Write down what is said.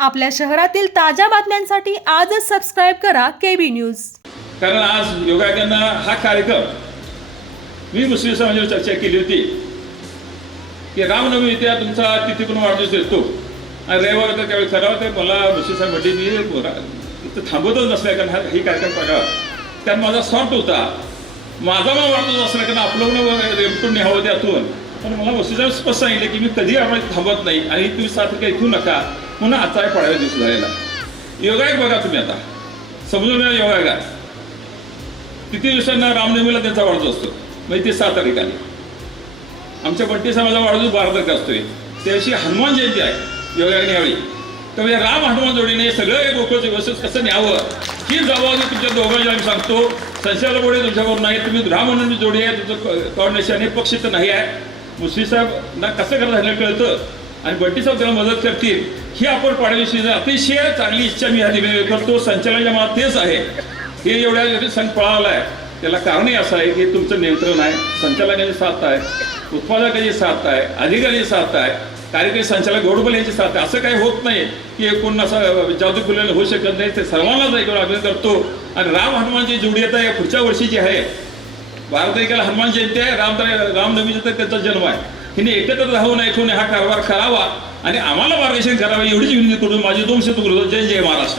आपल्या शहरातील ताज्या बातम्यांसाठी आजच सबस्क्राइब करा केबी न्यूज। कारण आज योगायोगांना हा कार्यक्रम मी मुस्लिम समाजावर चर्चा केली होती की रामनवमी येत्या तुमचा तिथे पण वाढदिवस येतो आणि रविवारचा त्यावेळी खरं तर मला मुस्लिम साहेब म्हटले मी इथं थांबवतच नसल्या कारण हा ही कार्यक्रम बघा कारण माझा स्वार्थ होता माझा मग वाढदिवस असला कारण आपलं रेमटून न्यावं त्यातून पण मला मुस्लिम साहेब स्पष्ट सांगितले की मी कधी आपण थांबत नाही आणि तुम्ही साथ काही घेऊ नका पुन्हा आजचा पडाव्या दिवस झालेला योगायोग बघा तुम्ही आता समजून घ्या योगायोग किती दिवसांना रामनवमीला त्यांचा वाढदिवस असतो म्हणजे ते 7 तारीखाने आमच्या बंटी समाजाचा वाढदिवस 12 तारखेला असतोय त्यादिवशी हनुमान जयंती आहे योगायोगाने यावेळी तर म्हणजे राम हनुमान जोडीने सगळं गोकुळचं व्यवस्थित कसं न्यावं ही जबाबदारी तुमच्या दोघांची आम्ही सांगतो संशयाला बोडे तुमच्याकडून नाही तुम्ही राम हनुमान जोडी आहे तुमचं कॉर्डिनेशन हे पक्ष तर नाही आहे मुस्लिम साहेब ना कसं करता हे कळतं आणि बंटी साहेब त्याला मदत करतील ही आपण पाडव्याशी अतिशय चांगली इच्छा मी ह्या करतो संचालनाच्या मनात तेच आहे हे एवढ्या सण पळाला आहे त्याला कारणही असं आहे की तुमचं नियंत्रण आहे संचालकाची साथ आहे उत्पादकाची साथ आहे अधिकाऱ्याची साथ आहे कार्यकारी संचालक गोडबल यांची साथ आहे असं काही होत नाही की कोण असं जादू फुलेलं होऊ शकत नाही ते सर्वांनाच ऐकून अभिनंदन करतो आणि राम हनुमानची जोडी आता या पुढच्या वर्षीची आहे 12 तारखेला हनुमान जयंती आहे रामनवमीचा तर त्यांचा जन्म आहे हिने एकत्र राहून ऐकून हा कारभार करावा आणि आम्हाला मार्गदर्शन करावं एवढीच विनंती करून माझी 2 शब्द बोलतो जय जय महाराष्ट्र।